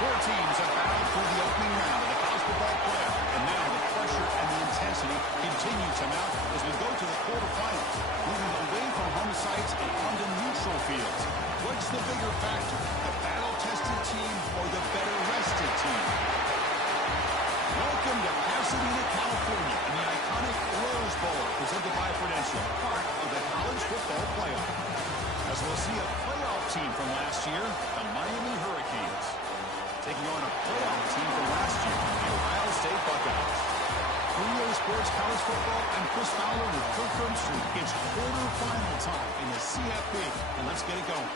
Four teams have battled through the opening round of the college football playoff, and now the pressure and the intensity continue to mount as we go to the quarterfinals, moving away from home sites and onto neutral fields. What's the bigger factor, the battle-tested team or the better-rested team? Welcome to Pasadena, California, in the iconic Rose Bowl, presented by Prudential, part of the college football playoff. As we'll see a playoff team from last year, the Miami Hurricanes, taking on a playoff team from last year, the Ohio State Buckeyes. For EA Sports College Football, I'm Chris Fowler with Kirk Herbstreit. It's quarterfinal time in the CFP, and let's get it going.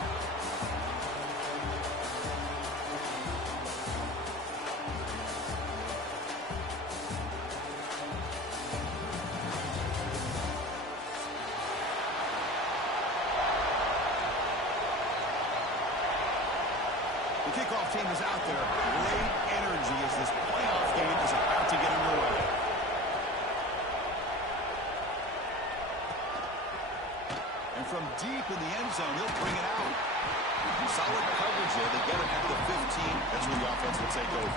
The kickoff team is out there. Great energy as this playoff game is about to get underway. And from deep in the end zone, he'll bring it out. Solid coverage there. They get it at the 15. That's where the offense will take over.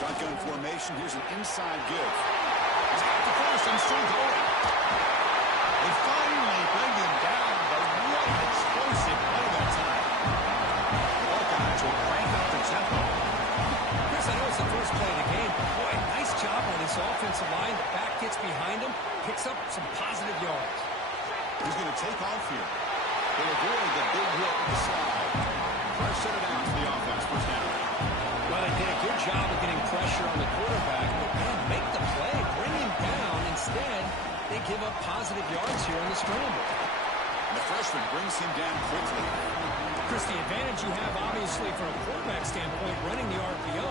Shotgun formation. Here's an inside give. He's got the first and still going. They finally bring him down, but what an explosive play that time. The Buckeyes will crank up the tempo. Chris, I know it's the first play of the game, but boy, nice job on this offensive line. The back gets behind him, picks up some positive yards. He's going to take off here. They avoid the big hit with the slide. Fresh set it down to the offense. First down. Well, they did a good job of getting pressure on the quarterback, but man, make the play, bring him down. Instead, they give up positive yards here on the scramble. And the freshman brings him down quickly. Chris, the advantage you have, obviously, from a quarterback standpoint, running the RPO,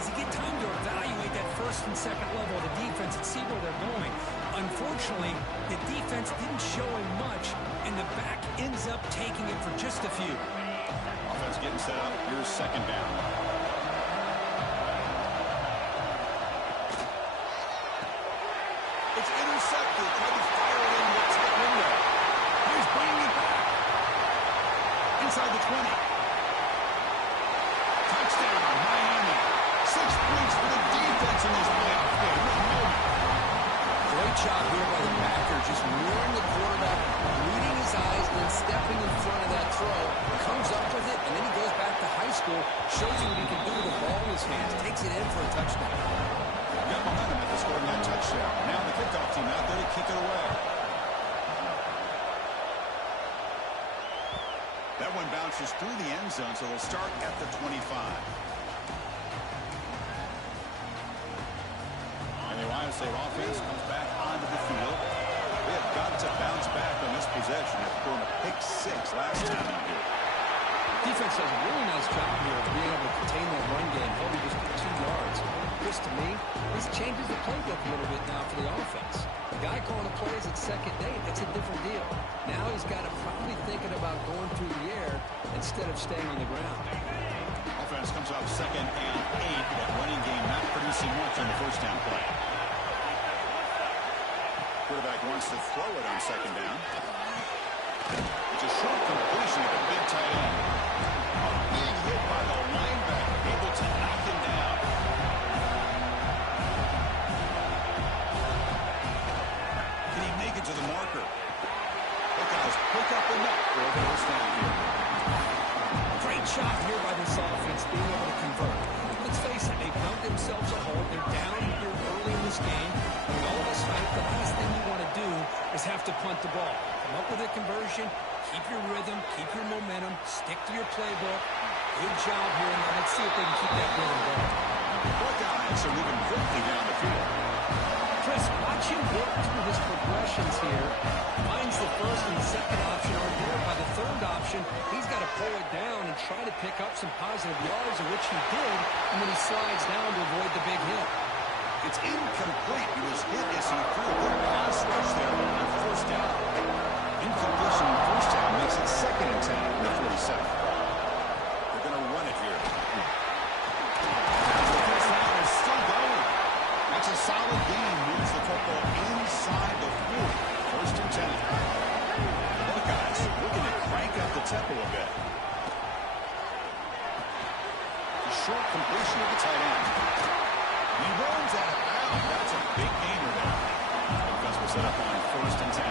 is you get time to evaluate that first and second level of the defense and see where they're going. Unfortunately, the defense didn't show him much, and the back ends up taking it for just a few. Offense getting set up. Here's second down. It's intercepted. Tried to fire it into the tight window. He's bringing it back. Inside the 20. Touchdown, Miami. 6 points for the defense in this playoff game. What a moment. Great job here by the backer, just luring the quarterback, reading his eyes, and then stepping in front of that throw. Comes up with it, and then he goes back to high school, shows you what he can do with the ball in his hands, takes it in for a touchdown. Got momentum after scoring that touchdown. Now the kickoff team out there to kick it away. That one bounces through the end zone, so they'll start at the 25. And the Ohio State offense comes back onto the field. They have got to bounce back on this possession after throwing a pick 6 last time out here. Defense does a really nice job here of being able to contain that run game, holding just 2 yards. Chris, to me, this changes the playbook a little bit now for the offense. The guy calling the plays at second day, that's a different deal. Now he's got to probably thinking about going through the air instead of staying on the ground. Offense comes up 2nd and 8. That running game not producing much on the first down play. Quarterback wants to throw it on 2nd down. It's a short completion of a big tight end. A big hit by the linebacker, able to knock him down. Can he make it to the marker? Buckeyes pick up enough for a first down here. Great job here by this offense being able to convert. Let's face it, they've dug themselves a hole. They're down here early in this game. I mean, all this hype, the last thing you want to do is have to punt the ball. Come up with a conversion, keep your rhythm, keep your momentum, stick to your playbook. Good job here. Now let's see if they can keep that rhythm going. The Buckeyes are moving quickly down the field. Chris, watch him work through his progressions here. Finds the first and the second option are there. By the third option, he's got to pull it down and try to pick up some positive yards, of which he did, and then he slides down to avoid the big hit. It's incomplete. He was hit as he threw a good pass rush there on first down. Incompletion on first down makes it 2nd and 10 in the 47. They're going to run it here. tempo a bit. A short completion of the tight end. He runs out of bounds. That's a big gainer there. Because we're set up on 1st and 10.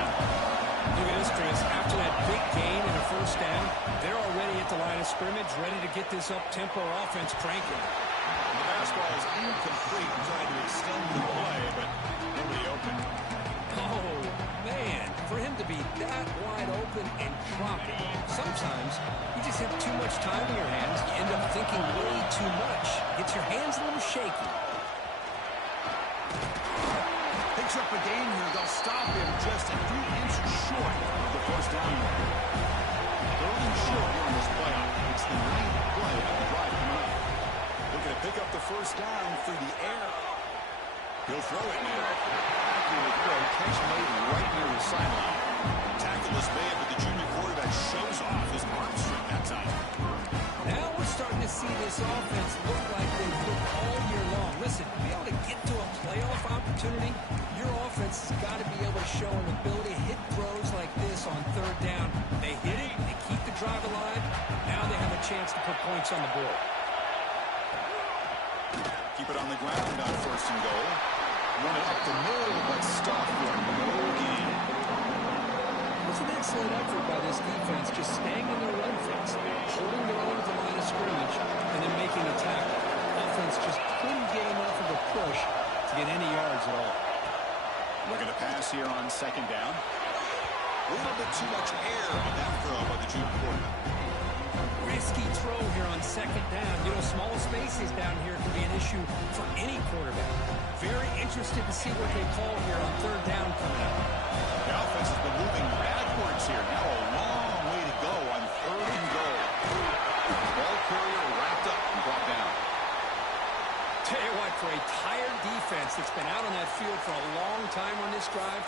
Look at this, Chris. After that big gain and a first down, they're already at the line of scrimmage, ready to get this up-tempo offense cranking. The basketball is incomplete, trying to extend the play, but nobody open. Oh, man, for him to be that wide open and drop it. Sometimes you just have too much time in your hands. You end up thinking way too much. Gets your hands a little shaky. Picks up a gain here. They'll stop him just a few inches short of the first down mark. Third and short here in this playoff. It's the 9th play of the drive coming up. Looking to pick up the first down through the air. He'll throw it now. Accurate throw. Catch made right near the sideline. Tackle is made, but the junior quarterback shows off his arm strength that time. Now we're starting to see this offense look like they've looked all year long. Listen, to be able to get to a playoff opportunity, your offense has got to be able to show an ability to hit throws like this on 3rd down. They hit it, they keep the drive alive. Now they have a chance to put points on the board. Keep it on the ground on 1st and goal. Run it up the middle, but stop for no gain. It's an excellent effort by this defense, just staying in their run fence, holding their own at the line of scrimmage, and then making a tackle. Offense just couldn't get enough of a push to get any yards at all. Looking to pass here on 2nd down. A little bit too much air on that throw by the junior quarterback. Risky throw here on 2nd down. You know, small spaces down here can be an issue for any quarterback. Very interested to see what they call here on 3rd down coming up. The offense has been moving backwards here. Now a long way to go on 3rd and goal. Ball carrier wrapped up and brought down. Tell you what, for a tired defense that's been out on that field for a long time on this drive,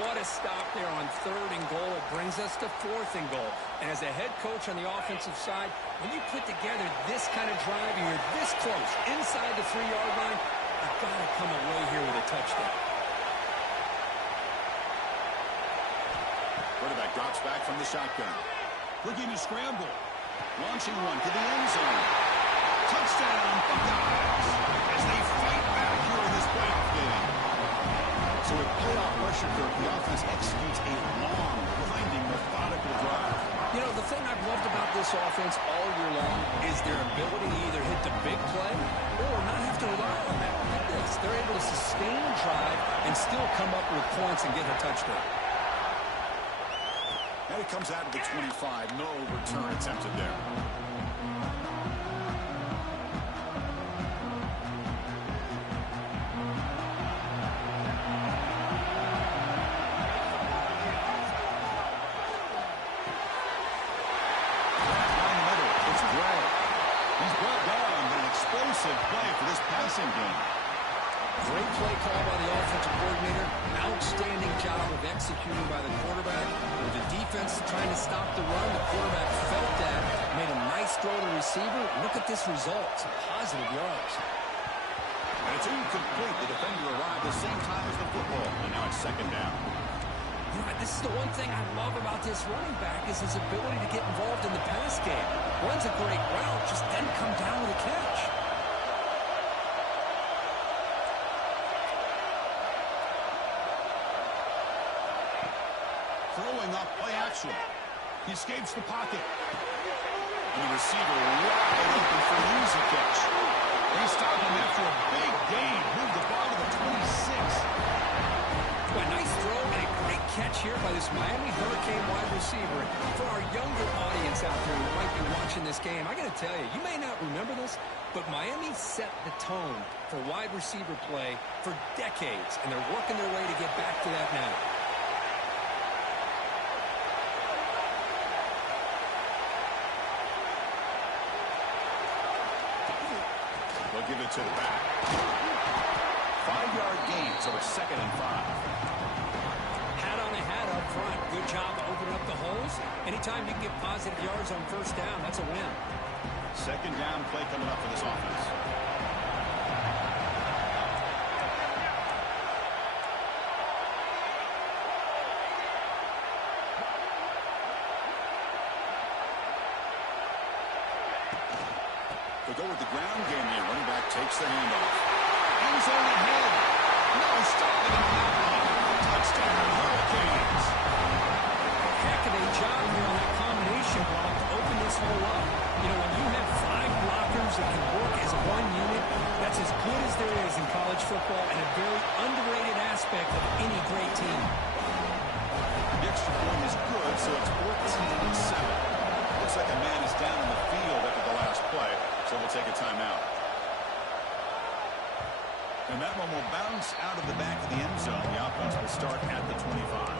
what a stop there on 3rd and goal. It brings us to 4th and goal. And as a head coach on the offensive side, when you put together this kind of drive and you're this close inside the 3-yard line, you've got to come away here with a touchdown. Quarterback drops back from the shotgun. Looking to scramble. Launching one to the end zone. Touchdown, Buckeyes, as they fight back here in this playoff game. So with playoff pressure curve, the offense executes a long, winding, methodical drive. You know, the thing I've loved about this offense all year long is their ability to either hit the big play or not have to rely on that. Look at this. They're able to sustain a drive and still come up with points and get a touchdown. And it comes out of the 25. No return attempted there. Play for this passing game. Great play call by the offensive coordinator. Outstanding job of executing by the quarterback. With the defense trying to stop the run, the quarterback felt that, made a nice throw to the receiver. Look at this result. Some positive yards. And it's incomplete. The defender arrived the same time as the football. And now it's 2nd down. You know, this is the one thing I love about this running back is his ability to get involved in the pass game. Runs a great route, just doesn't come down with a catch. Throwing up play action. He escapes the pocket. And the receiver wide open for an easy catch. They stop him after a big gain. Move the ball to the 26. Well, nice throw and a great catch here by this Miami Hurricane wide receiver. For our younger audience out there who might be watching this game, I got to tell you, you may not remember this, but Miami set the tone for wide receiver play for decades, and they're working their way to get back to that now. They'll give it to the back. 5-yard gain, so it's 2nd and 5. Hat on a hat up front. Good job opening up the holes. Anytime you can get positive yards on 1st down, that's a win. 2nd down play coming up for this offense. They go with the ground game here. Running back takes the handoff. End zone ahead. No stopping him on that one. Touchdown, Hurricanes. Heck of a job here on that combination block to open this hole up. You know, when you have 5 blockers that can work as one unit, that's as good as there is in college football and a very underrated aspect of any great team. The extra point is good, so it's 14-7. Looks like a man is down on the field after the last play, so we'll take a timeout. And that one will bounce out of the back of the end zone. The offense will start at the 25.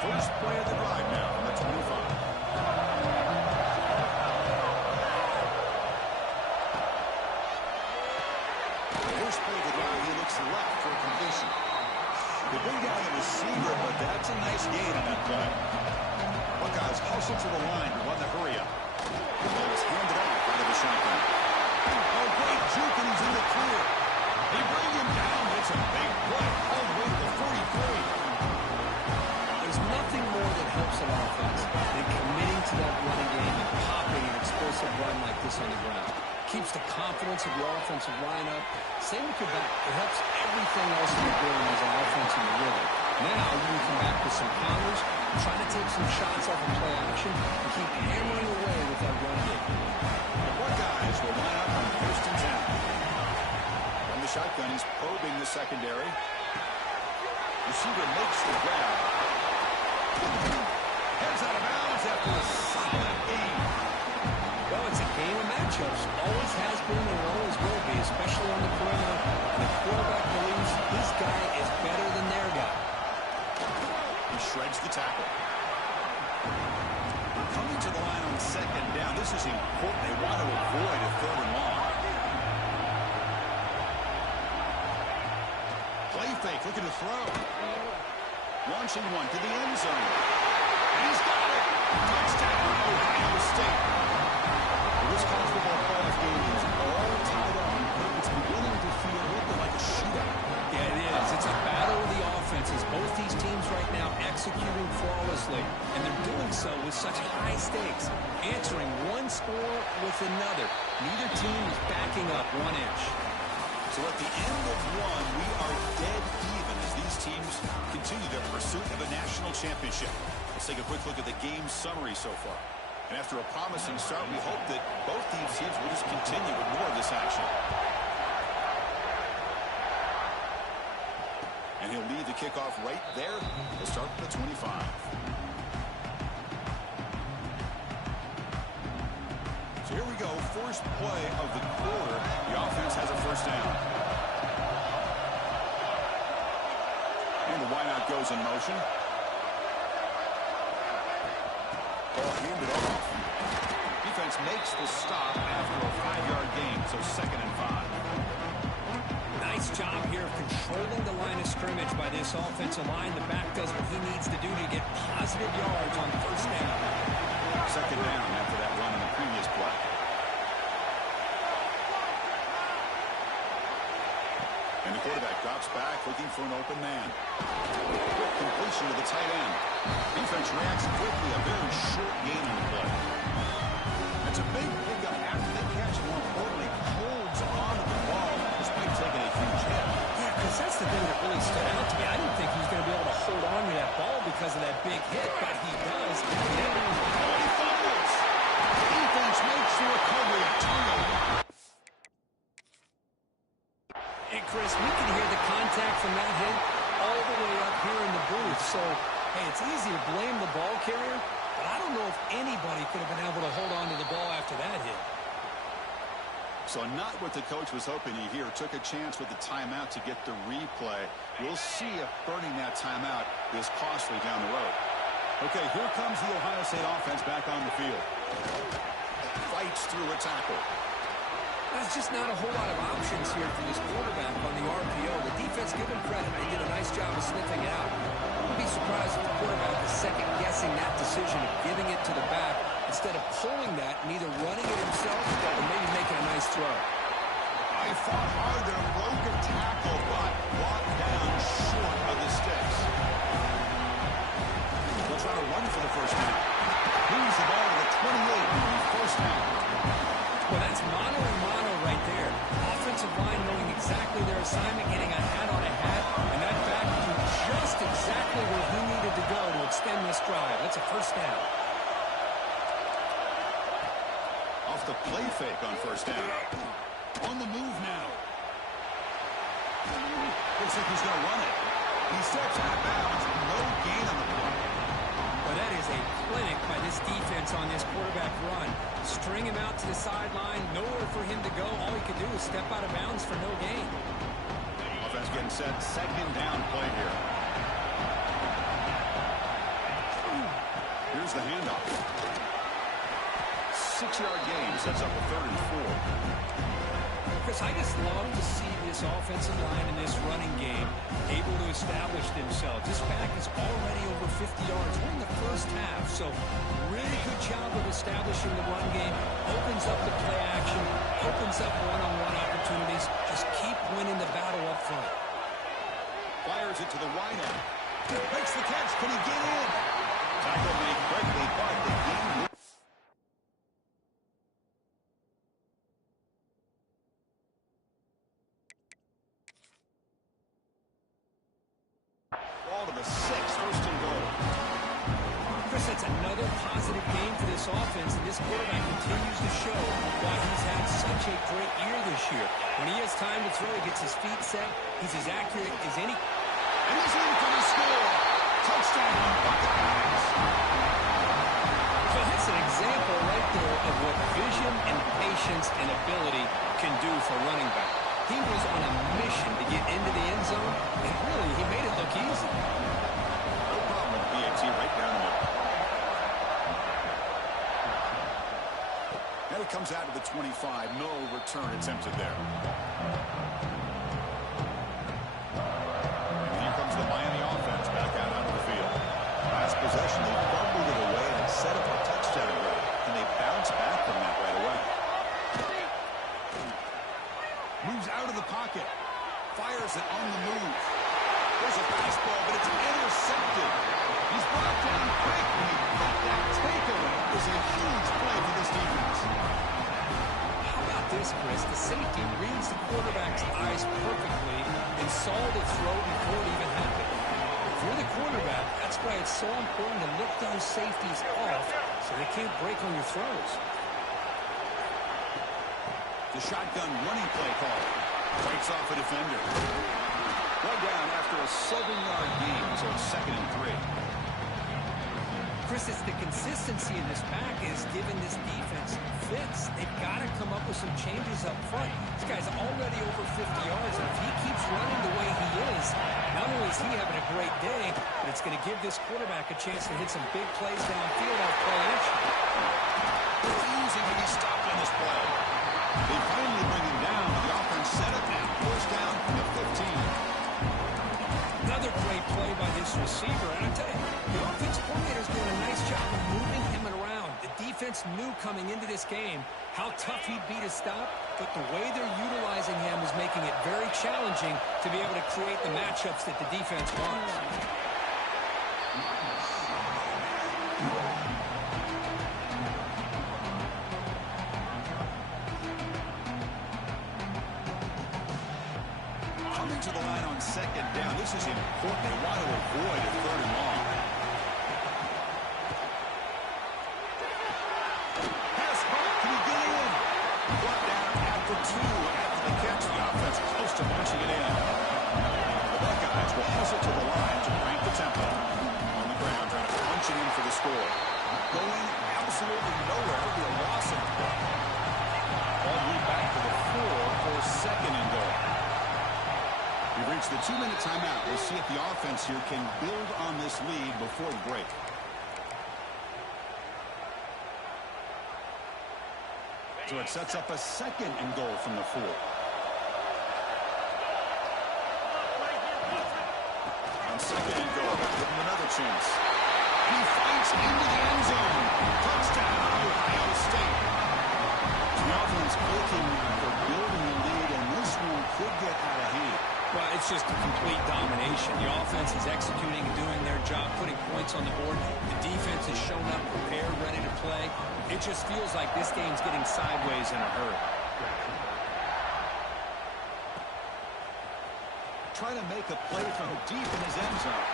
First play of the drive now from the 25. First play of the drive, he looks left for a completion. They bring down the receiver, but that's a nice gain on that play. Buckeyes hustle to the line to run the hurry up. The ball is handed off out of the shotgun. Oh, great juke, and he's in the clear. They bring him down. It's a big play all the way to the 43. There's nothing more that helps an offense than committing to that running game and popping an explosive run like this on the ground. Keeps the confidence of your offensive line up. Same with your back. It helps everything else you're doing as an offense in the rhythm. Now you can come back with some counters, try to take some shots off of play action, and keep hammering away with that run game. The Buckeyes will line up on 1st and 10. From the shotgun, he's probing the secondary. Receiver makes the grab. Heads out of bounds after a solid gain. Well, it's a game of matchups. Always has been and always will be, especially on the perimeter. And the quarterback believes his guy is better than their guy. He shreds the tackle. Coming to the line on 2nd down. This is important. They want to avoid a 3rd and long. Play fake, looking to throw. Launching one to the end zone. And he's got it. Touchdown, Ohio State. The Wisconsin football playoff game is all tied up. It's beginning to feel a little bit like a shootout. Yeah, it is. It's a battle of the offenses. Both these teams right now executing flawlessly, and they're doing so with such high stakes, answering one score with another. Neither team is backing up 1 inch. So at the end of one, we are dead even as these teams continue their pursuit of a national championship. Let's take a quick look at the game summary so far. And after a promising start, we hope that both these teams will just continue with more of this action. And he'll lead the kickoff right there. We'll start with the 25. So here we go, first play of the quarter. The offense has a first down. And the wideout goes in motion. Ball handed off. Defense makes the stop after a 5-yard gain, so 2nd and 5. Nice job here of controlling the line of scrimmage by this offensive line. The back does what he needs to do to get positive yards on 1st down. 2nd down after that run in the previous play. And the quarterback drops back, looking for an open man. Quick completion to the tight end. Defense reacts quickly, a very short gain on the play. That's a big pickup after they catch him. More importantly, holds on to the ball despite taking a huge hit. Yeah, because that's the thing that really stood out to me. I didn't think he was going to be able to hold on to that ball because of that big hit, but he does. Oh, he fumbles. Defense makes the recovery, a turnover. Hey, Chris, we can hear the contact from that hit all the way up here in the booth. So, hey, it's easy to blame the ball carrier, but I don't know if anybody could have been able to hold on to the ball after that hit. So not what the coach was hoping to hear. Took a chance with the timeout to get the replay. We'll see if burning that timeout is costly down the road. Okay, here comes the Ohio State offense back on the field. Fights through a tackle. There's just not a whole lot of options here for this quarterback on the RPO. The defense, give him credit. They did a nice job of sniffing it out. I wouldn't be surprised if the quarterback is second-guessing that decision of giving it to the back instead of pulling that and either running it himself or maybe making a nice throw. I fought hard there, broke a tackle, but brought down short of the assignment, getting a hat on a hat, and that back to just exactly where he needed to go to extend this drive. That's a first down. Off the play fake on first down. On the move now. Looks like he's going to run it. He steps out of bounds. No gain on the play. But that is a clinic by this defense on this quarterback run. String him out to the sideline, nowhere for him to go. All he could do is step out of bounds for no gain. Offense getting set. Second down play here. Here's the handoff. 6-yard gain sets up a 3rd and 4. Chris, I just love to see this offensive line in this running game able to establish themselves. This back is already over 50 yards. We're in the first half, so really good job of establishing the run game. Opens up the play action, opens up one-on-one opportunities. Just keep winning the battle up front. Fires it to the wide end. Makes the catch. Can he get in? Tackle made quickly, but the game. Ball to the 6, 1st and goal. Chris, that's another positive game for this offense, and this quarterback continues to show why he's had such a great year this year. When he has time to throw, he gets his feet set. He's as accurate as any. And he's in for the score. Touchdown, Buckeyes. So that's an example right there of what vision and patience and ability can do for running back. He was on a mission to get into the end zone, and really, he made it look easy. No problem with BAT right down the middle. And it comes out to the 25. No return attempted there. And here comes the Miami offense back out onto the field. Last possession, they fumbled it away and set up a touchdown run. Can they bounce back from that right away? Moves out of the pocket. Fires it on the move. There's a fastball, but it's intercepted. He's brought down quickly. But that takeaway is a huge play for this defense. How about this, Chris? The safety reads the quarterback's eyes perfectly and saw the throw before it even happened. If you're the quarterback, that's why it's so important to look those safeties off so they can't break on your throws. The shotgun running play call. Breaks off a defender. One down after a 7-yard gain, so it's 2nd and 3. Chris, it's the consistency in this back is giving this defense fits. They've got to come up with some changes up front. This guy's already over 50 yards, and if he keeps running the way he is, not only is he having a great day, but it's going to give this quarterback a chance to hit some big plays downfield off play action. Refusing to be stopped on this play. They finally bring him down. The offense set up now. 1st down from the 15. Another great play by this receiver. And I tell you, the offense coordinator's doing a nice job of moving him around. The defense knew coming into this game how tough he'd be to stop, but the way they're utilizing him is making it very challenging to be able to create the matchups that the defense wants. To the line on 2nd down. This is important. They want to avoid a 3rd and long. Pass ball. Can he get in? Brought down after 2. After the catch, the offense close to punching it in. The Buckeyes will hustle to the line to crank the tempo. On the ground, trying to punch it in for the score. Going absolutely nowhere. It'll be a loss of the play. Ball moved back to the 4 for 2nd and goal. We've reached the 2-minute timeout. We'll see if the offense here can build on this lead before the break. So it sets up a 2nd and goal from the 4. On 2nd and goal, give him another chance. He fights into the end zone. Touchdown, Ohio State. The offense looking for building the lead, and this one could get out of hand. Well, it's just a complete domination. The offense is executing and doing their job, putting points on the board. The defense has shown up, prepared, ready to play. It just feels like this game's getting sideways in a hurry. trying to make a play from deep in his end zone.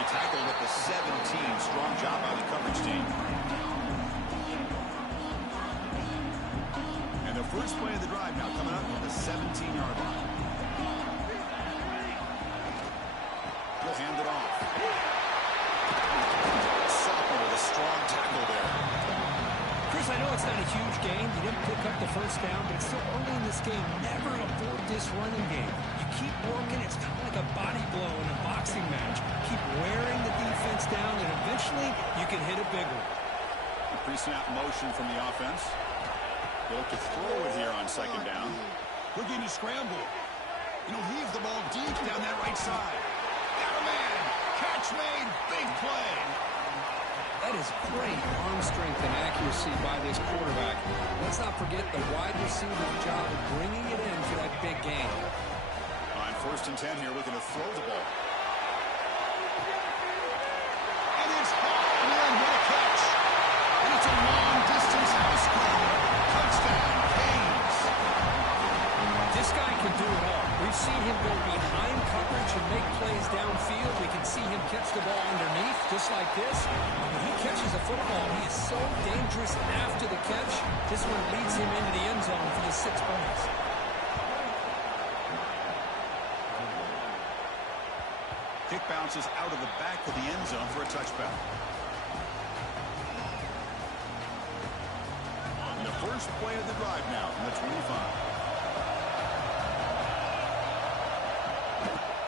He tackled at the 17. Strong job by the coverage team. And the first play of the drive now coming up at the 17-yard line. He'll hand it off. Sophomore with a strong tackle there. Chris, I know it's not a huge game. You didn't pick up the first down, but it's still early in this game. Never abort this running game. You keep working. It's kind of like a body blow in a boxing match. Keep wearing the defense down, and eventually you can hit a big one. Pre-snap motion from the offense. They'll look to throw it here on second down. Looking to scramble. Heave the ball deep down that right side. Got a man. Catch made. Big play. That is great arm strength and accuracy by this quarterback. Let's not forget the wide receiver's job of bringing it in for that big game. On 1st and 10 here, looking to throw the ball. And it's caught. Man, what a catch. And it's a long-distance house call. Touchdown, Canes. This guy can do it all. We've seen him go behind coverage and make plays downfield. We can see him catch the ball underneath, just like this. When he catches a football, he is so dangerous after the catch. This one leads him into the end zone for the 6 points. Kick bounces out of the back of the end zone for a touchback. On the first play of the drive now from the 25.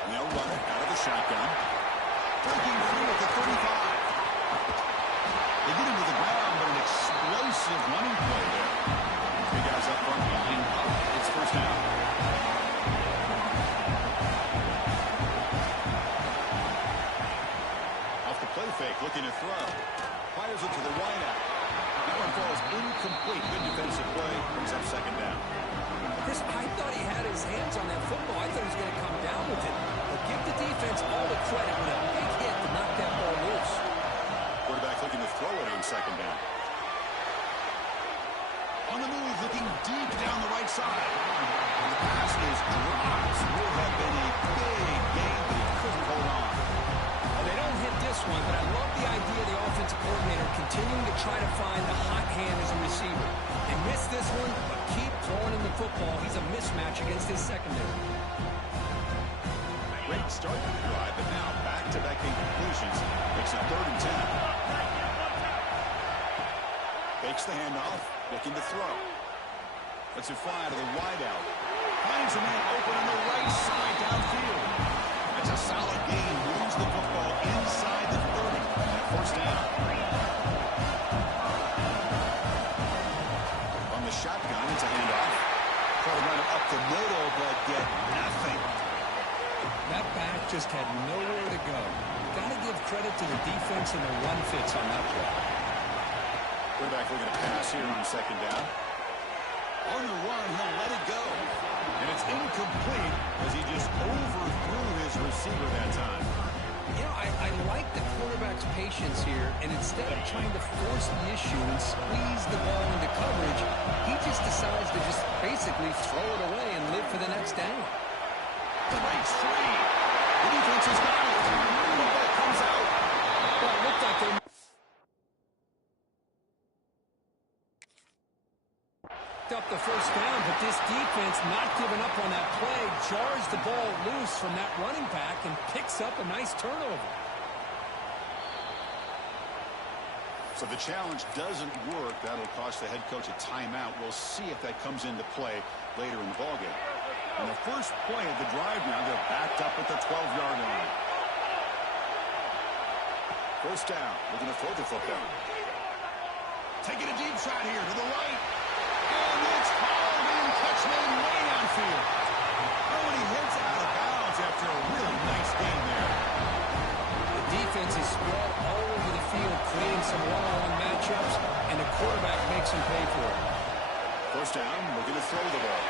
They'll run it out of the shotgun. Breaking through at the 35. They get him to the ground, but an explosive running play there. Big guys up front behind up. It's first down. Off the play fake, looking to throw. Fires it to the wideout. That one falls incomplete. Good defensive play. Brings up second down. Chris, I thought he had his hands on that football. I thought he was going to come down with it. But give the defense all the credit with a big hit to knock that ball loose. Quarterback looking to throw it on second down. On the move, looking deep down the right side. And the pass is dropped. Would have been a big game, but he couldn't hold on. Well, they don't hit this one, but I love the idea of the offensive coordinator continuing to try to find the hot hand as a receiver. They missed this one, but keep throwing him the football. He's a mismatch against his secondary. Great start to the drive, but now back-to-back incompletions. Makes it 3rd and 10. Fakes the handoff, looking to throw. Lets it fly to the wideout. Finds a man open on the right side downfield. That's a solid gain. Moves the football inside the 30. And first down. On the shotgun, it's a handoff. Try to run it up the middle, but get nothing. That back just had nowhere to go. Got to give credit to the defense and the run fits on that play. Quarterback looking to pass here on second down. On the run, he'll let it go. And it's incomplete as he just overthrew his receiver that time. I like the quarterback's patience here, and instead of trying to force the issue and squeeze the ball into coverage, he just decides to just basically throw it away and live for the next down. The right's free. The defense is got it. The ball comes out. Well, it looked like they up the first down, but this defense not giving up on that play, jars the ball loose from that running back and picks up a nice turnover. So the challenge doesn't work. That'll cost the head coach a timeout. We'll see if that comes into play later in the ballgame. On the first play of the drive now, they're backed up at the 12-yard line. First down. Looking to throw the football. Taking a deep shot here to the right. And it's hauled in. Catch made way downfield. Oh, and he hits out of bounds after a really nice game there. The defense is spread all over the field, creating some one-on-one matchups, and the quarterback makes him pay for it. First down, looking to throw the ball.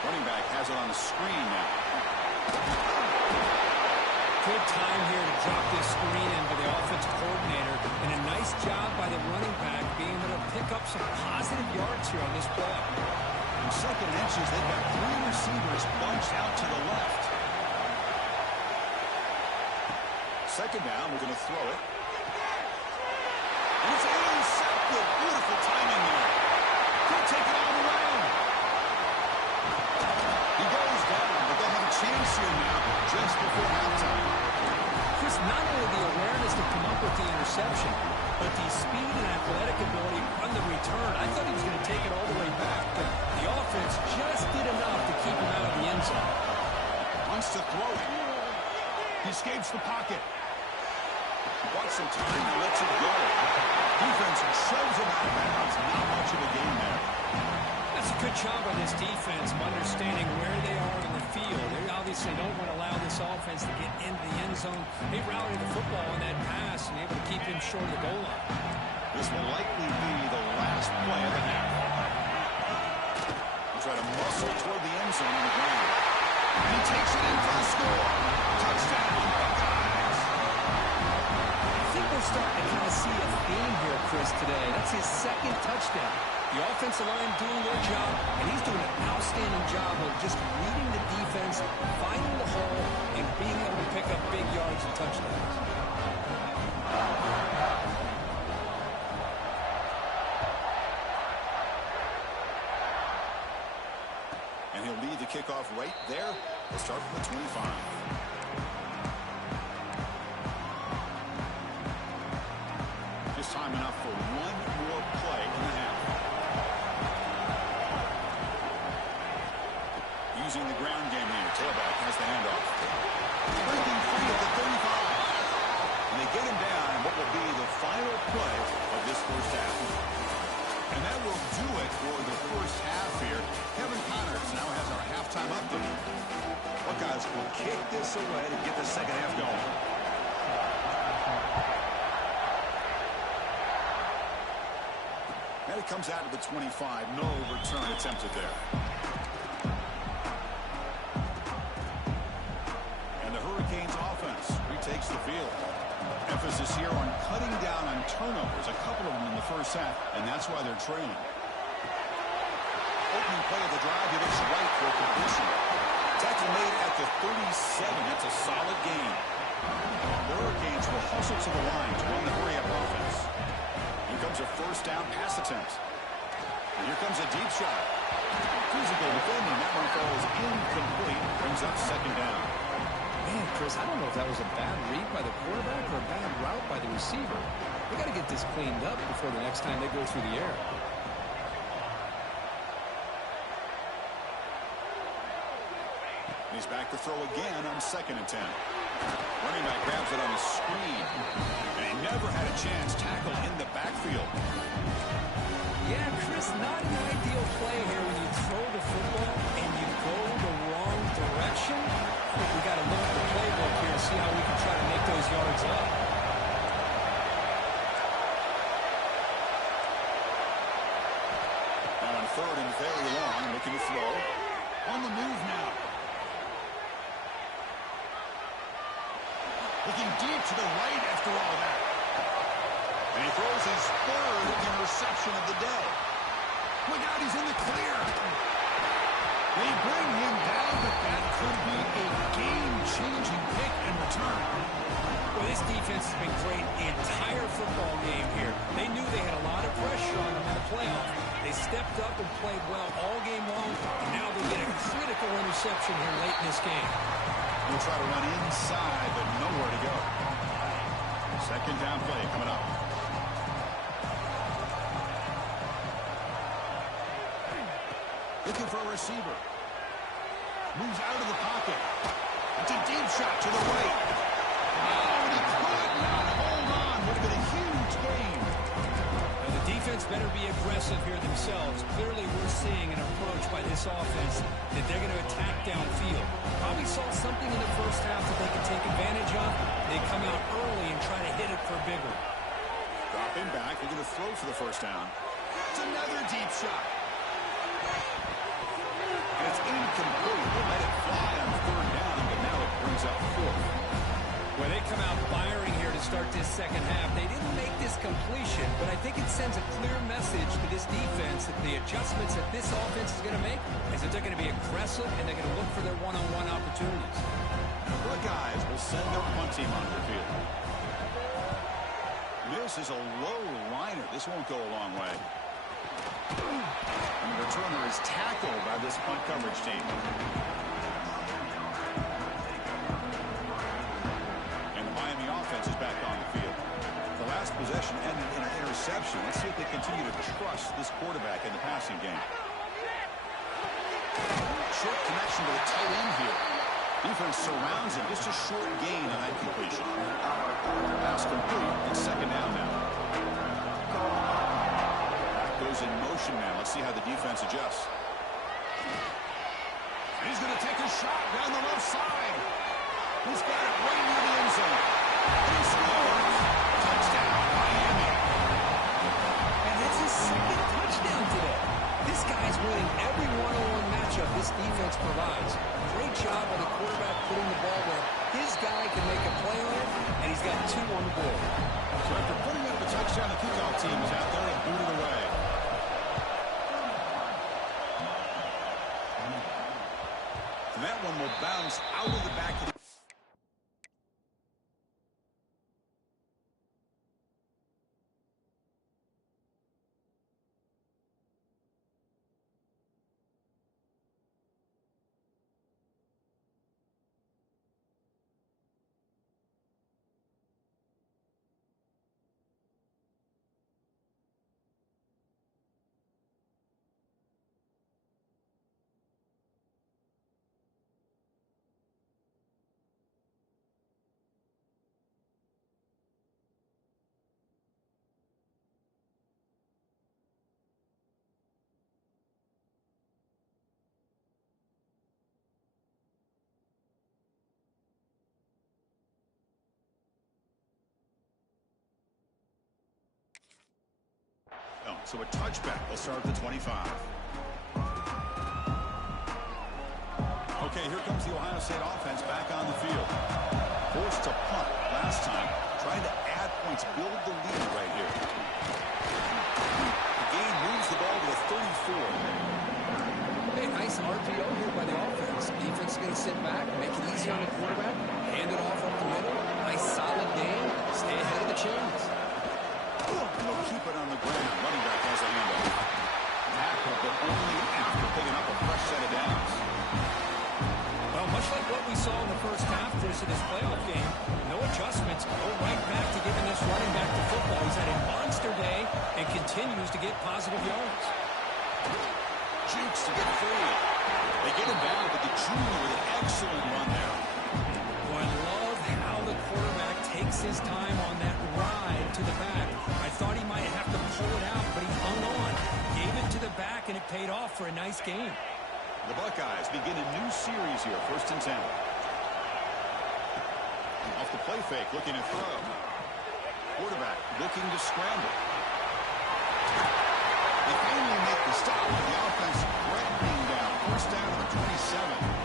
Running back has it on the screen now. Good time here to drop this screen into the offensive coordinator, and a nice job by the running back being able to pick up some positive yards here on this play. In second inches, they've got 3 receivers bunched out to the left. Second down, we're going to throw it. And it's intercepted. Beautiful timing there. Could take it all the way. He goes down, but they'll have a chance here now just before halftime. Chris, not only the awareness to come up with the interception, but the speed and athletic ability on the return. I thought he was going to take it all the way back, but the offense just did enough to keep him out of the end zone. Wants to throw it. He escapes the pocket. Wants some time and lets it go. Defense shoves him out of bounds. Not much of a game there. That's a good job by this defense of understanding where they are on the field. They obviously don't want to allow this offense to get into the end zone. They rallied the football on that pass and able to keep him short of the goal line. This will likely be the last play of the half. He'll try to muscle toward the end zone on the ground. And he takes it in for the score. Touchdown, Buckeyes. I think we're starting to kind of see a theme here, Chris, today. That's his second touchdown. The offensive line doing their job, and he's doing an outstanding job of just reading the defense, finding the hole, and being able to pick up big yards and touchdowns. And he'll lead the kickoff right there. We'll start from the 25. Just time enough for one more play in the half. Using the ground game here. Tailback has the handoff. Breaking free at the 35. And they get him down in what will be the final play of this first half. And that will do it for the first half here. Kevin Connors now has our halftime update. Buckeyes will kick this away to get the second half going. And it comes out to the 25. No return attempted there. And the Hurricanes offense retakes the field. Emphasis here on cutting down on turnovers, a couple of them in the first half, and that's why they're trailing. Opening play of the drive, he looks right for completion. Tackle made at the 37. That's a solid gain. The Hurricanes will hustle to the line to run the hurry-up offense. Here comes a first down pass attempt. And here comes a deep shot. Physical defending. That one falls incomplete. Brings up second down. Man, Chris, I don't know if that was a bad read by the quarterback or a bad route by the receiver. They got to get this cleaned up before the next time they go through the air. He's back to throw again on 2nd and 10. Running back grabs it on the screen. And he never had a chance tackle in the backfield. Yeah, Chris, not an ideal play here when you throw the football and you go the wrong direction. I think we got to look at the playbook here and see how we can try to make those yards up. Now on 3rd and very long, looking to throw. On the move now. Looking deep to the right after all that. And he throws his 3rd interception of the day. Look out, he's in the clear. They bring him down, but that could be a game-changing pick and return. Well, this defense has been great the entire football game here. They knew they had a lot of pressure on them in the playoff. They stepped up and played well all game long, and now they get a critical interception here late in this game. We'll try to run inside, but nowhere to go. Second down play coming up. Looking for a receiver. Moves out of the pocket. It's a deep shot to the right. Oh, and he could not hold on. Would have been a huge gain. Now, the defense better be aggressive here themselves. Clearly, we're seeing an approach by this offense that they're going to attack downfield. Probably saw something in the first half that they can take advantage of. They come out early and try to hit it for a big one. Dropping back. They're going to throw for the first down. It's another deep shot. And it's incomplete. They let it fly on 3rd down, but now it brings up 4th. Well, they come out firing here to start this second half. They didn't make this completion, but I think it sends a clear message to this defense that the adjustments that this offense is going to make is that they're going to be aggressive and they're going to look for their one-on-one opportunities. The Buckeyes will send their punt team onto the field. This is a low liner. This won't go a long way. And the returner is tackled by this punt coverage team. And the Miami offense is back on the field. The last possession ended in an interception. Let's see if they continue to trust this quarterback in the passing game. Short connection to the tight end here. Defense surrounds him. Just a short gain on that completion. Pass complete. It's second down now. Back goes in motion now. Let's see how the defense adjusts. He's going to take a shot down the left side. He's got it right near the end zone. And he scores. Touchdown, Miami. And that's his second touchdown today. This guy's winning every one-on-one matchup this defense provides. Great job by the quarterback putting the ball where his guy can make a play on it, and he's got 2 on the board. So after putting up a touchdown, the kickoff team is out there and booted away. And that one will bounce out of the back of the... So a touchback will start at the 25. Okay, here comes the Ohio State offense back on the field. Forced to punt last time. Trying to add points, build the lead right here. The game moves the ball to the 34. Hey, nice RPO here by the offense. Defense is going to sit back, make it easy on the quarterback, hand it off up the middle. Nice solid game. Stay ahead of the chains. They'll keep it on the ground. Running back has a handoff. Tackle, but only after picking up a fresh set of downs. Well, much like what we saw in the first half of this playoff game, no adjustments. Go right back to giving this running back to football. He's had a monster day and continues to get positive yards. Jukes to get free. They get him down, but the junior with an excellent run there. Boy, I love how the quarterback takes his time on that ride to the back. I thought he might have to pull it out, but he hung on. Gave it to the back, and it paid off for a nice game. The Buckeyes begin a new series here, 1st and 10. Off the play fake, looking to throw. Quarterback looking to scramble. They finally make the stop with the offense threatening down. 1st down to the 27.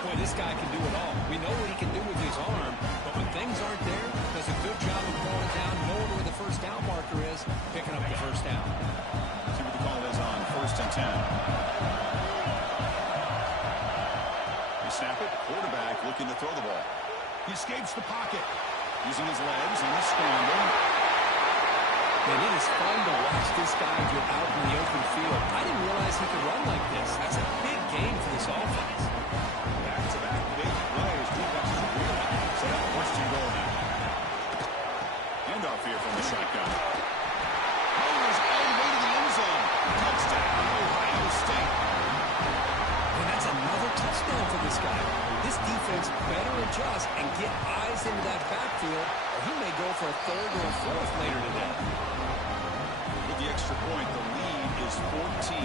Boy, this guy can do it all. We know what he can do with his arm, but when things aren't there, does a good job of going down, knowing where the 1st down marker is, picking up the 1st down. See what the call is on 1st and 10. They snap it. Quarterback looking to throw the ball. He escapes the pocket. Using his legs on the scramble. Man, it is fun to watch this guy get out in the open field. I didn't realize he could run like this. That's a big game for this offense. Back-to-back big plays. Defenses realize. Set up 1st and goal now. Handoff here from the shotgun. Powers all the way to the end zone. Touchdown, Ohio State. And that's another touchdown for this guy. This defense better adjust and get eyes into that backfield, or he may go for a 3rd or a 4th later today. With the extra point, the lead is 14.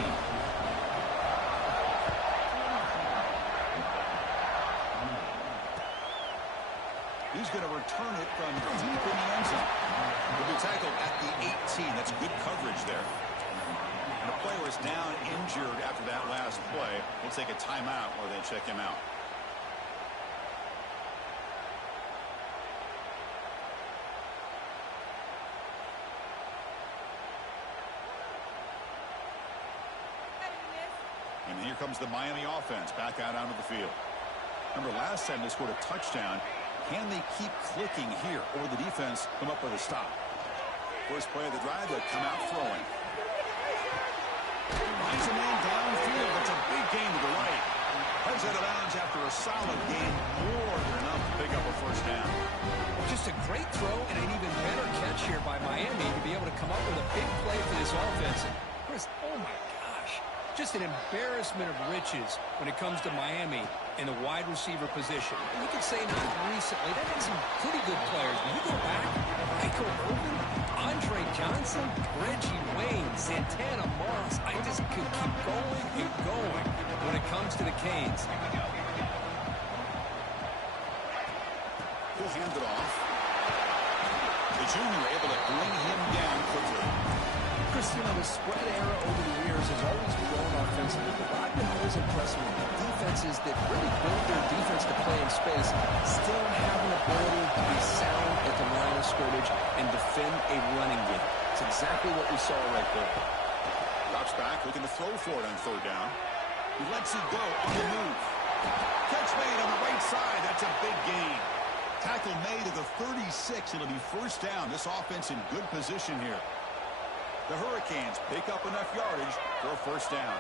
He's going to return it from deep in the end zone. He'll be tackled at the 18. That's good coverage there. And the player is down injured after that last play. We'll take a timeout or then check him out. And here comes the Miami offense back out onto the field. Remember, last time they scored a touchdown, Can they keep clicking here, or the defense come up with a stop? First play of the drive, they'll come out throwing. Finds a man downfield. That's a big gain to the right. Heads out of bounds after a solid gain, more than enough to pick up a first down. Just a great throw and an even better catch here by Miami to be able to come up with a big play for this offense. Chris, oh my gosh, just an embarrassment of riches when it comes to Miami in the wide receiver position. You could say not recently. They've had some pretty good players. When you go back, Michael Irvin, Andre Johnson, Reggie Wayne, Santana Moss. I just could keep going and going when it comes to the Canes. He'll hand it off. The junior able to bring him down quickly. Chris, you know, the spread era over the years has always grown offensively, but I've been always impressed with defenses that really build their defense to play in space, still have an ability to be sound at the line of scrimmage and defend a running game. It's exactly what we saw right there. Drops back, looking to throw for it on third down. He lets it go on the move. Catch made on the right side. That's a big gain. Tackle made at the 36. It'll be first down. This offense in good position here. The Hurricanes pick up enough yardage for a first down.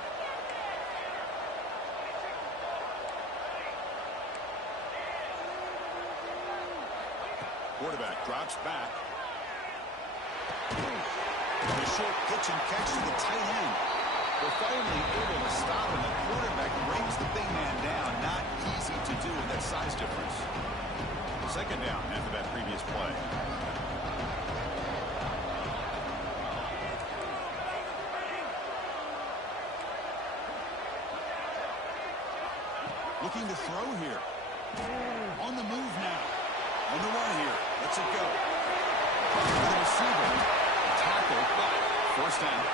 Quarterback drops back. The short pitch and catch to the tight end. They're finally able to stop, and the quarterback brings the big man down. Not easy to do with that size difference. Second down after that previous play. Looking to throw here. On the move now. On the run here. Lets it go. The receiver. Tackle, but first down.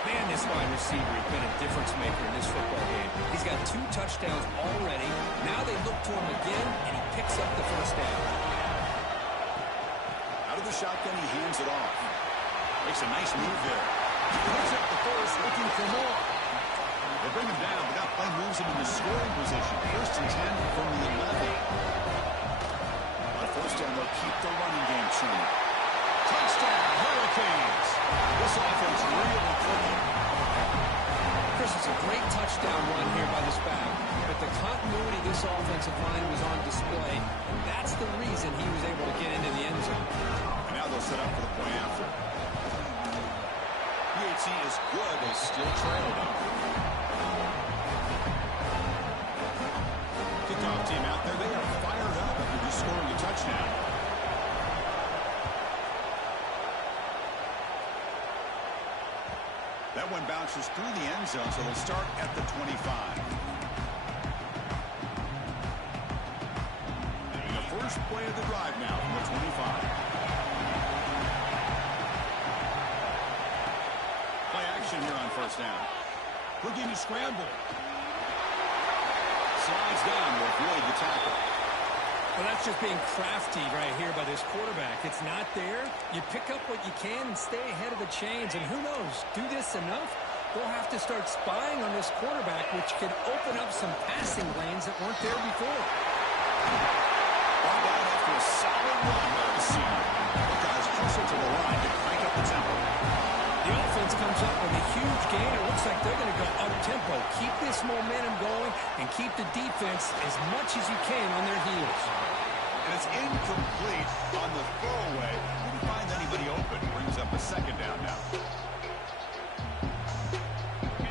Man, this wide receiver has been a difference maker in this football game. He's got 2 touchdowns already. Now they look to him again, and he picks up the first down. Out of the shotgun, he hands it off. Makes a nice move there. Picks up the first, looking for more. They bring him down, but that play moves him into scoring position. First and 10 from the 11. On first down, they'll keep the running game churning. Touchdown, Hurricanes. This offense really clicking. Chris, it's a great touchdown run here by this back, but the continuity of this offensive line was on display, and that's the reason he was able to get into the end zone. And now they'll set up for the point after. PAT is good. They still trail them. Kickoff team out there. They are fired up after just scoring a touchdown. That one bounces through the end zone, so they'll start at the 25. And the first play of the drive now from the 25. Play action here on first down. Looking to scramble. Slides down to avoid the tackle. Well, that's just being crafty right here by this quarterback. It's not there. You pick up what you can and stay ahead of the chains. And who knows, do this enough, they'll have to start spying on this quarterback, which could open up some passing lanes that weren't there before. Ball down after a solid run by the senior. The guys hustle to the line to crank up the tempo. The offense comes up with a huge gain. It looks like they're going to go up-tempo. Keep this momentum going and keep the defense as much as you can on their heels. And it's incomplete on the throwaway. Didn't find anybody open. Brings up a second down now.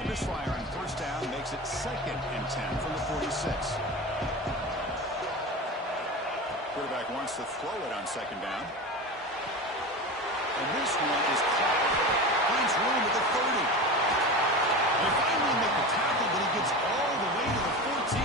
Misfire on first down makes it second and 10 from the 46. Quarterback wants to throw it on second down. And this one is caught. Finds room at the 30. They finally make the tackle, but he gets all the way to the 14.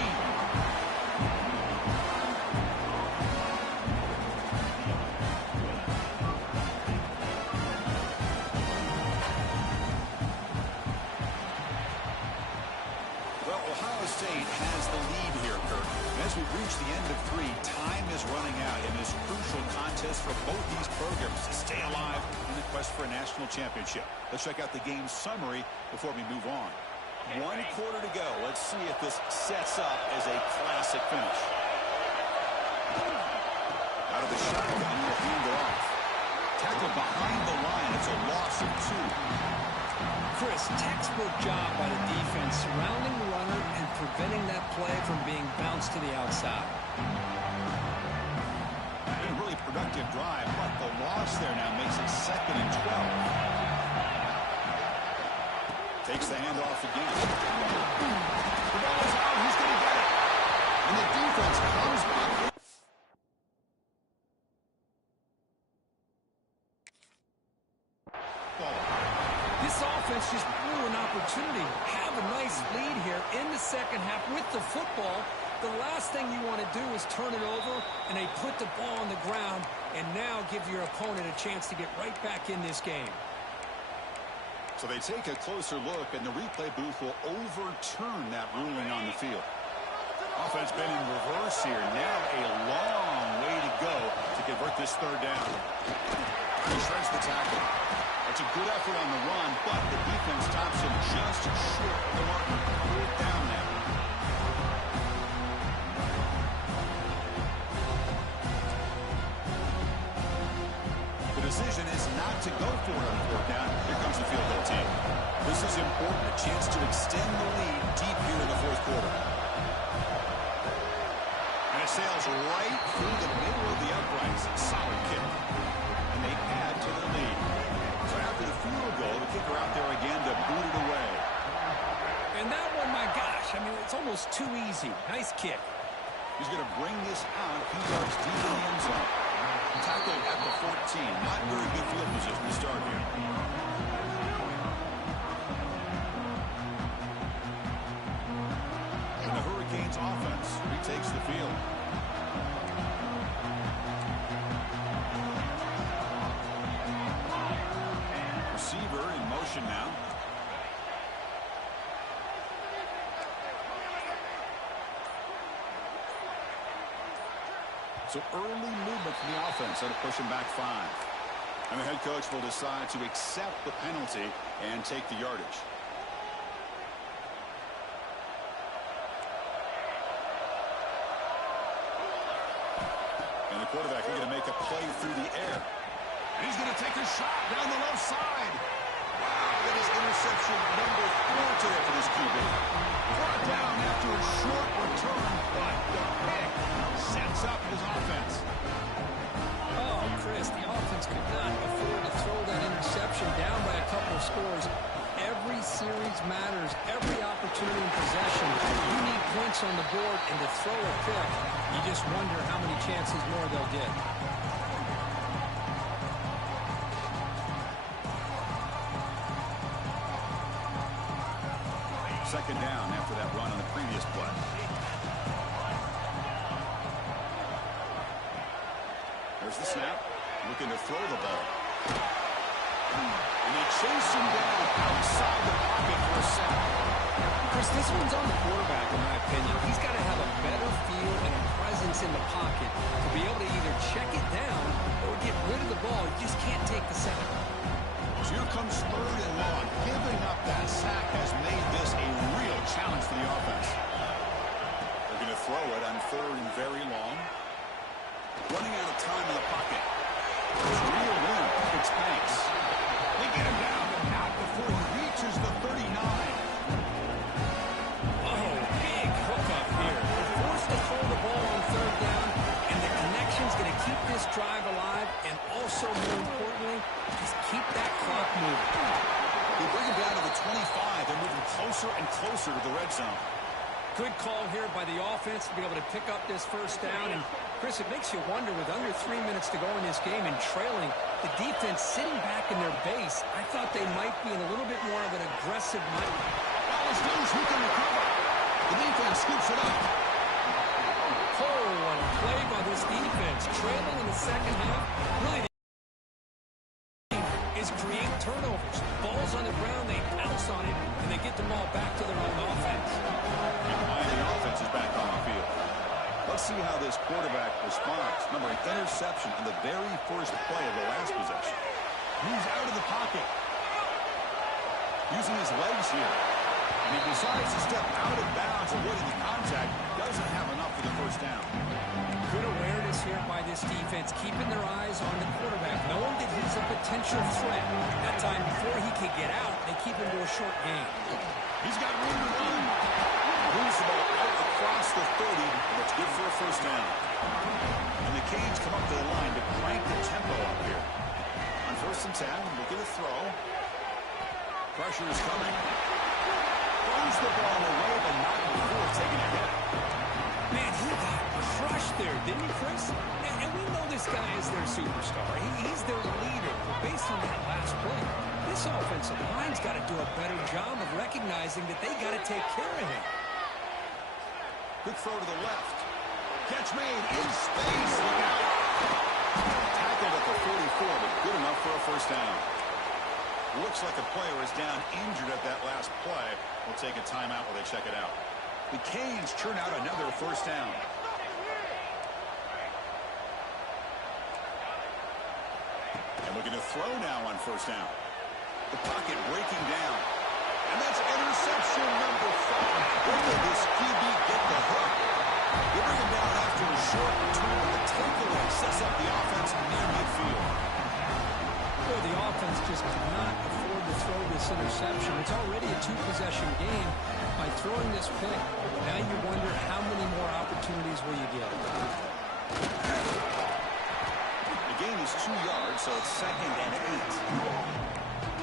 Well, Ohio State has the lead here, Kirk. And as we reach the end of 3, time is running out in this crucial contest for both these programs to stay alive in the quest for a national championship. Let's check out the game summary before we move on. 1 quarter to go. Let's see if this sets up as a classic finish. Out of the shotgun, will hand it off. Tackled behind the line. It's a loss of 2. Chris, textbook job by the defense surrounding the runner and preventing that play from being bounced to the outside. And a really productive drive, but the loss there now makes it 2nd and 12. Takes the handoff again. The ball is out. Who's going to get it? And the defense comes back. This offense just blew an opportunity. Have a nice lead here in the second half with the football. The last thing you want to do is turn it over, and they put the ball on the ground and now give your opponent a chance to get right back in this game. So they take a closer look, and the replay booth will overturn that ruling on the field. Offense been in reverse here. Now a long way to go to convert this 3rd down. He shreds the tackle. It's a good effort on the run, but the defense stops him just short of the marker. 4th down now. The decision is not to go for it on 4th down. Here comes the field goal team. This is important, a chance to extend the lead deep here in the 4th quarter. And it sails right through the middle of the uprights. Solid kick. And they add to their lead. So after the field goal, the kicker out there again to boot it away. And that one, my gosh, I mean, it's almost too easy. Nice kick. He's going to bring this out a few yards deep in the end zone. Tackled at the 14. Not very good field position to start here. And the Hurricanes offense retakes the field. Receiver in motion now. So early movement from the offense to push him back 5. And the head coach will decide to accept the penalty and take the yardage. And the quarterback is going to make a play through the air. And he's going to take a shot down the left side. Wow, that is interception number 4 today for this QB. Brought down after a short return, but the pick sets up his offense. Oh, Chris, the offense could not afford to throw that interception down by a couple of scores. Every series matters. Every opportunity in possession. You need points on the board, and to throw a pick, you just wonder how many chances more they'll get. Second down after that run on the previous play. There's the snap. Looking to throw the ball. And they chase him down outside the pocket for a sack. Chris, this one's on the quarterback, in my opinion. He's got to have a better feel and a presence in the pocket to be able to either check it down or get rid of the ball. You just can't take the sack. So here comes 3rd and long. Giving up that sack has made this a real challenge for the offense. They're going to throw it on 3rd and very long. Running out of time in the pocket. It's real in. It's Banks. They get him down and out before he reaches the 39. Oh, big hookup here. They're forced to throw the ball on 3rd down, and the connection's going to keep this drive alive, and also, more importantly, just keep that clock moving. They bring him down to the 25. They're moving closer and closer to the red zone. Good call here by the offense to be able to pick up this 1st down. And, Chris, it makes you wonder, with under 3 minutes to go in this game and trailing, the defense sitting back in their base, I thought they might be in a little bit more of an aggressive mind. Ball is loose. Who can recover? The defense scoops it up. Oh, what a play by this defense. Trailing in the second half. Really, is create turnovers. Balls on the ground, they pounce on it, and they get the ball back to their own offense. And the offense is back on the field. Let's see how this quarterback responds. Remember, an interception on the very first play of the last possession. Moves out of the pocket. Using his legs here. And he decides to step out of bounds, avoiding the contact. Doesn't have enough for the 1st down. Good awareness this defense keeping their eyes on the quarterback, knowing that he's a potential threat. That time before he can get out, they keep him to a short game. He's got room to run. Moves the ball out across the 30, and it's good for a first down. And the Canes come up to the line to crank the tempo up here. On 1st and 10, looking to throw. Pressure is coming. Throws the ball away, but not before taking a hit. Man, he got crushed there, didn't he, Chris? And we know this guy is their superstar. He's their leader. But based on that last play, this offensive line's got to do a better job of recognizing that they got to take care of him. Quick throw to the left. Catch made in space. Look out. Tackled at the 44, but good enough for a first down. Looks like a player is down injured at that last play. We'll take a timeout while they check it out. The Canes churn out another first down. And looking to throw now on first down. The pocket breaking down. And that's interception number 5. When will this QB get the hook? They bring him down after a short return, but the takeaway sets up the offense near midfield. Boy, the offense just cannot afford to throw this interception. It's already a 2-possession game. By throwing this pick, now you wonder how many more opportunities will you get. The gain is 2 yards, so it's 2nd and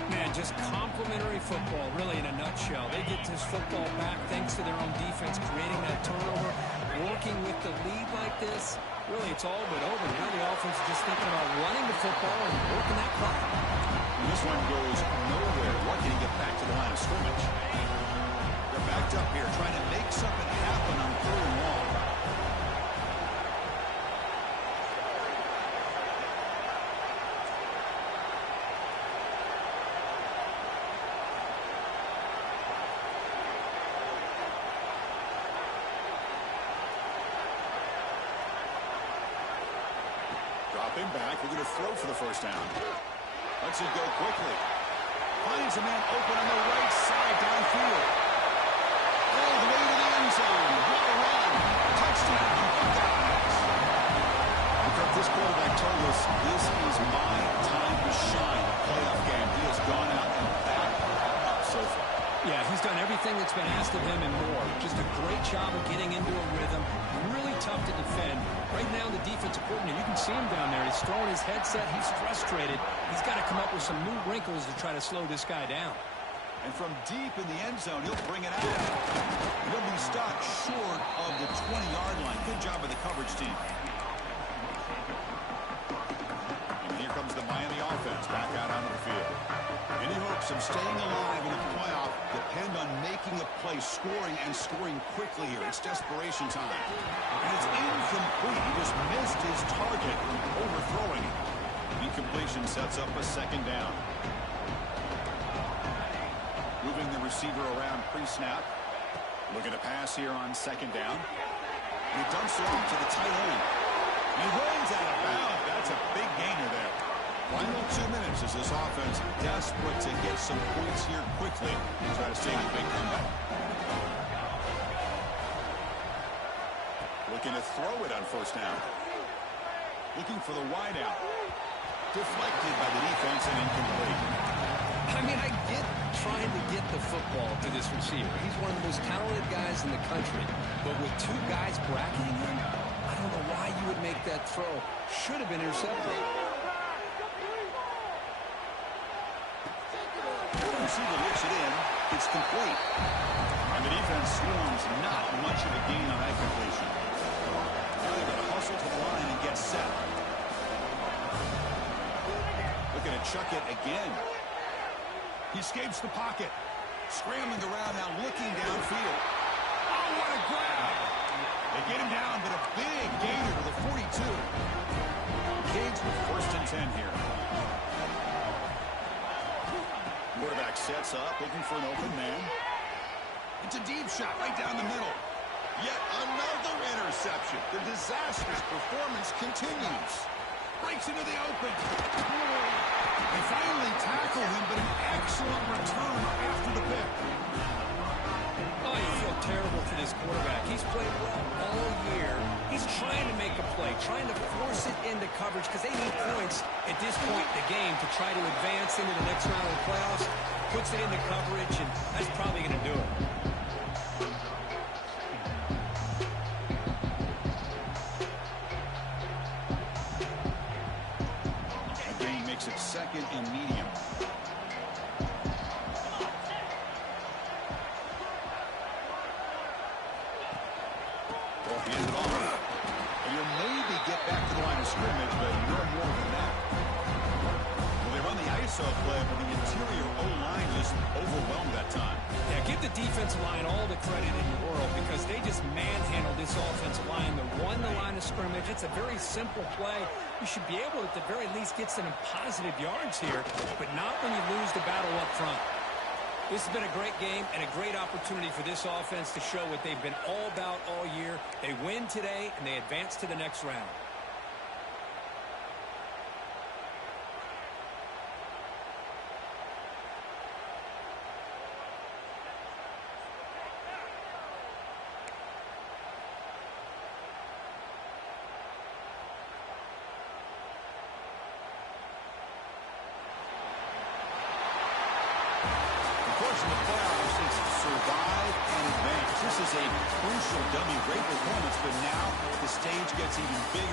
8. Man, just complimentary football, really, in a nutshell. They get this football back thanks to their own defense, creating that turnover, working with the lead like this. Really, it's all but over. Now the offense is just thinking about running the football and working that clock. And this one goes nowhere. Lucky to get back to the line of scrimmage. They're backed up here, trying to make something happen on 3rd and long. Dropping back, we're going to throw for the first down. Lets it go quickly. Finds a man open on the right side downfield. All the way to the end zone. What a run. Touchdown, Buckeyes. Because this quarterback told us this is my time to shine. Playoff game. He has gone out and backed up so far. Yeah, he's done everything that's been asked of him and more. Just a great job of getting into a rhythm. Really tough to defend. Right now, the defensive coordinator, you can see him down there. He's throwing his headset. He's frustrated. He's got to come up with some new wrinkles to try to slow this guy down. And from deep in the end zone, he'll bring it out. He'll be stopped short of the 20-yard line. Good job of the coverage team. And here comes the Miami offense back out onto the field. Any hopes of staying alive in the playoff depend on making a play, scoring, and scoring quickly here. It's desperation time. And it's incomplete. He just missed his target, overthrowing it. Incompletion sets up a 2nd down. Moving the receiver around pre-snap. Looking to pass here on 2nd down. He dumps it off to the tight end. He runs out of bounds. That's a big gainer there. Final 2 minutes as this offense desperate to get some points here quickly and try to stay in the big comeback. Looking to throw it on 1st down. Looking for the wideout. Deflected by the defense and incomplete. I mean, I get trying to get the football to this receiver. He's one of the most talented guys in the country. But with 2 guys bracketing him, I don't know why you would make that throw. Should have been intercepted. Receiver looks it in. It's complete. And the defense swarms not much of a gain on that completion. Now they've got to hustle to the line and get set. Looking to chuck it again. He escapes the pocket. Scrambling around now, looking downfield. Oh, what a grab! They get him down, but a big gainer to the 42. Canes with 1st and 10 here. Quarterback sets up, looking for an open man. It's a deep shot right down the middle. Yet another interception. The disastrous performance continues. Breaks into the open. They finally tackle him, but an excellent return after the pick. Oh, you feel terrible for this quarterback. He's played well all year. He's trying to make a play, trying to force it coverage because they need points at this point in the game to try to advance into the next round of the playoffs. Puts it into coverage, and that's probably going to do it. Again, makes it second and medium. Hand it off. You'll maybe get back to the line of scrimmage, but no more than that. Well, they run the ISO play, but the interior O-line just overwhelmed that time. Yeah, give the defensive line all the credit in the world because they just manhandled this offensive line. They won the line of scrimmage. It's a very simple play. You should be able to, at the very least, get some positive yards here, but not when you lose the battle up front. This has been a great game and a great opportunity for this offense to show what they've been all about all year. They win today, and they advance to the next round. In the playoffs, it's survive and advance. This is a crucial W. Great performance, but now the stage gets even bigger.